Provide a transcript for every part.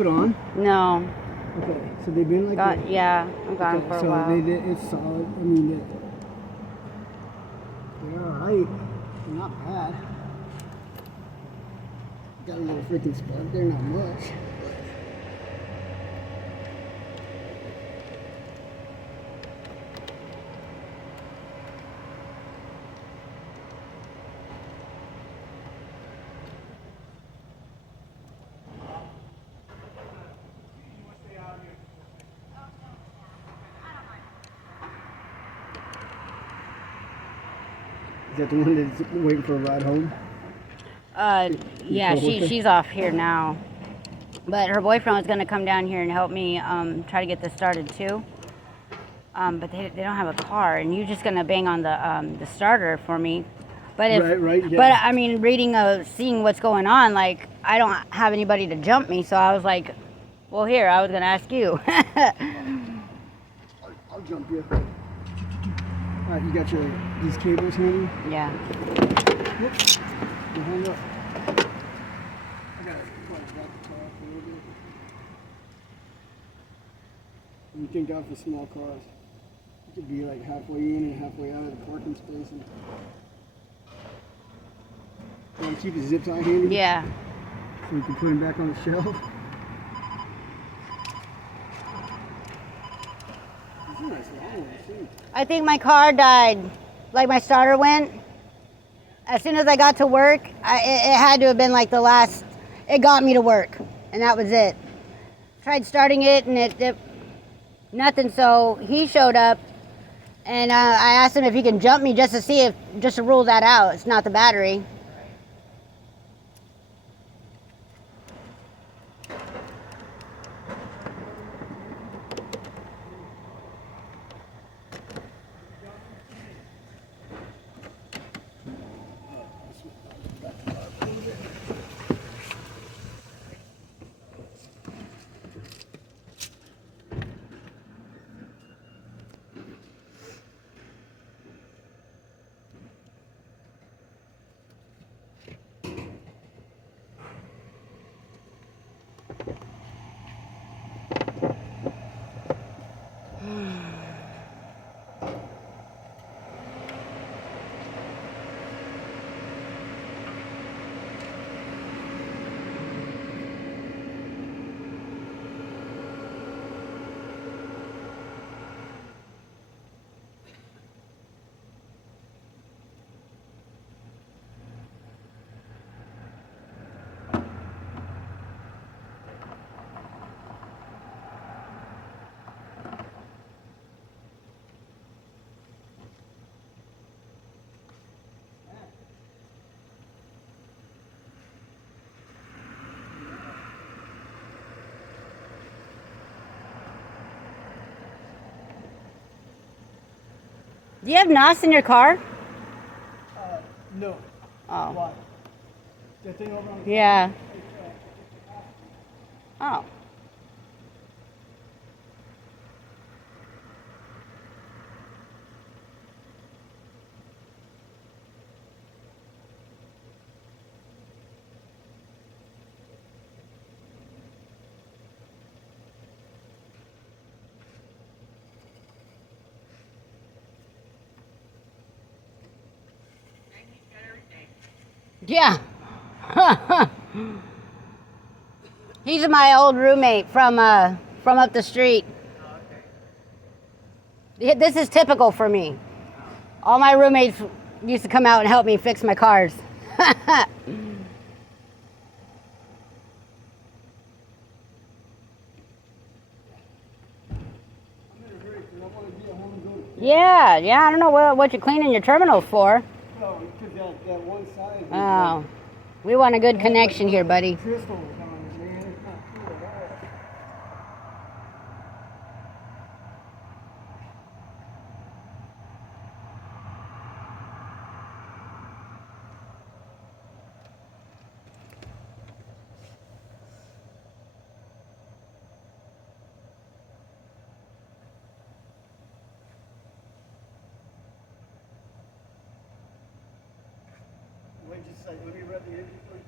put on? No. Okay, so they've been like that? Yeah, I'm gone Okay, for a so while. it's solid. I mean, they're alright. They're not bad. Got a little freaking spark there, not much. Is that the one that's waiting for a ride home? Yeah, she's off here now. But her boyfriend was going to come down here and help me try to get this started too. But they don't have a car, and you're just going to bang on the starter for me. But Right, yeah. But I mean, seeing what's going on, like I don't have anybody to jump me, so I was like, well, here I was going to ask you. I'll jump you. All right, you got these cables handy? Yeah. Whoops. You hung up. I gotta back the car up a little bit. You can go for small cars. You could be like halfway in and halfway out of the parking space. And you want to keep your zip tie handy? Yeah. So we can put them back on the shelf. This is a nice long one, too. I think my car died. Like my starter went. As soon as I got to work, it had to have been like the last. It got me to work, and that was it. Tried starting it, and it nothing. So he showed up, and I asked him if he can jump me just to rule that out. It's not the battery. Do you have NOS in your car? No. Oh. Why? That thing over on the Yeah. Oh. Yeah. He's my old roommate from up the street. This is typical for me. All my roommates used to come out and help me fix my cars. Yeah, I don't know what you're cleaning your terminals for. No, because that one side. Oh, we want a good connection here, buddy. Crystals on it, man. It's not cool at all. Wait just a second. Let me rev the engine for you.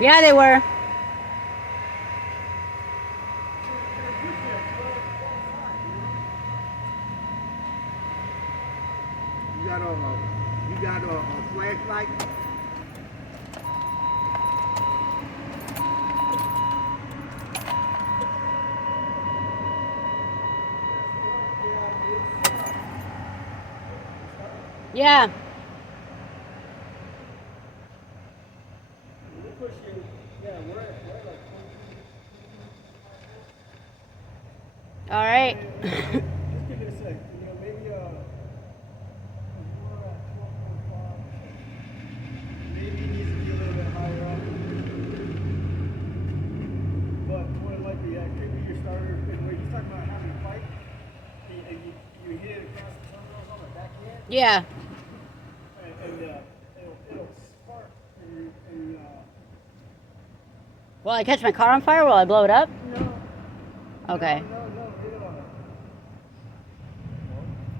Yeah, they were. You got a flashlight? Yeah. All right. Just give it a sec. You know, maybe maybe it needs to be a little bit higher up. But what it might be, could be your starter. And when he's talking about having a fight, and you hit it across the terminals on the back end, Yeah. and it'll spark. And Will I catch my car on fire? Will I blow it up? no. Okay. No.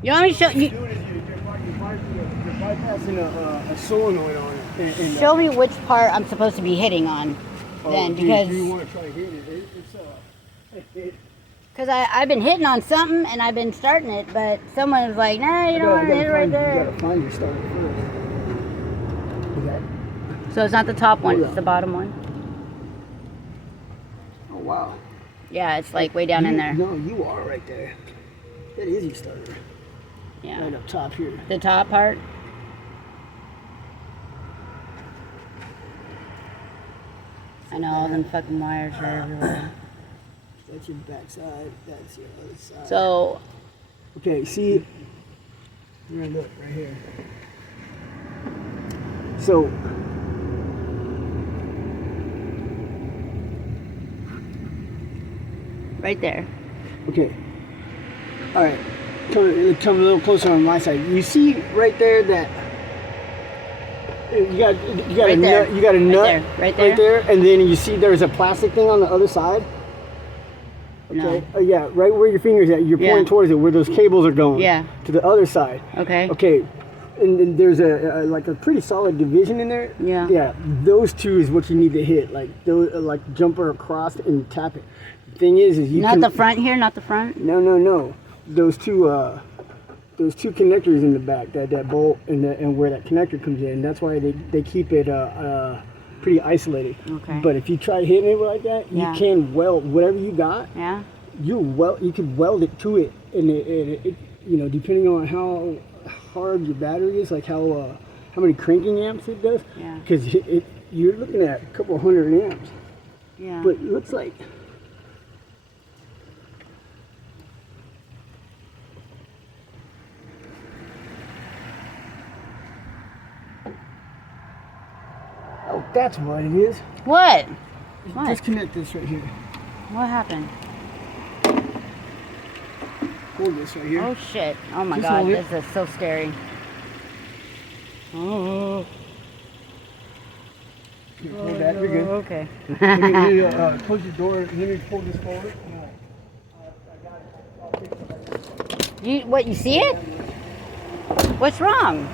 You want me to show What you're you? doing is you're bypassing a solenoid on it. And, Show me which part I'm supposed to be hitting on, then, do because you want to try to hit it? It's I've been hitting on something and I've been starting it, but someone was like, nah, you don't want to hit it right You there. gotta find your starter first. Is that? So it's not the top one; Hold it's on. the bottom one. Oh wow. Yeah, it's like way down in there. No, you are right there. That is your starter. Yeah. Right up top here. The top part. I know all them fucking wires are everywhere. That's your backside. That's your other side. So Okay, see, you're gonna look right here. So, right there. okay, all right, come a little closer on my side. You see right there that you got Right a there. nut. You got a nut Right there. and then you see there's a plastic thing on the other side. Okay. No. Yeah, right where your finger's at. You're Yeah. pointing towards it, where those cables are going. Yeah. To the other side. Okay. Okay, and there's a like a pretty solid division in there. Yeah. Yeah, those two is what you need to hit. Like those, like jumper across and tap it. The thing is you Not can, the front here, not the front. No. Those two connectors in the back, that bolt and where that connector comes in. That's why they keep it pretty isolated. Okay. But if you try hitting it like that, Yeah. you can weld whatever you got. Yeah. You could weld it to it, and it you know, depending on how hard your battery is, like how many cranking amps it does. Yeah. Because you're looking at a couple hundred amps, Yeah. but it looks like. Oh, that's what it is. What? What? Disconnect this right here. What happened? Hold this right here. Oh shit! Oh my Just god, hold it. this is so scary. Oh. Here, hold that. You're good. Okay. Let me close your door. Let me pull this forward. I got it. I'll fix it. You see it? What's wrong?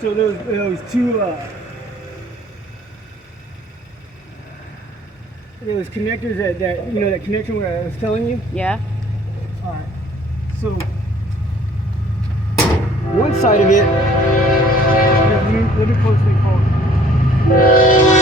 So those two those connectors that you know, that connection where I was telling you. Yeah. All right. So one side of it. Let me close the thing forward.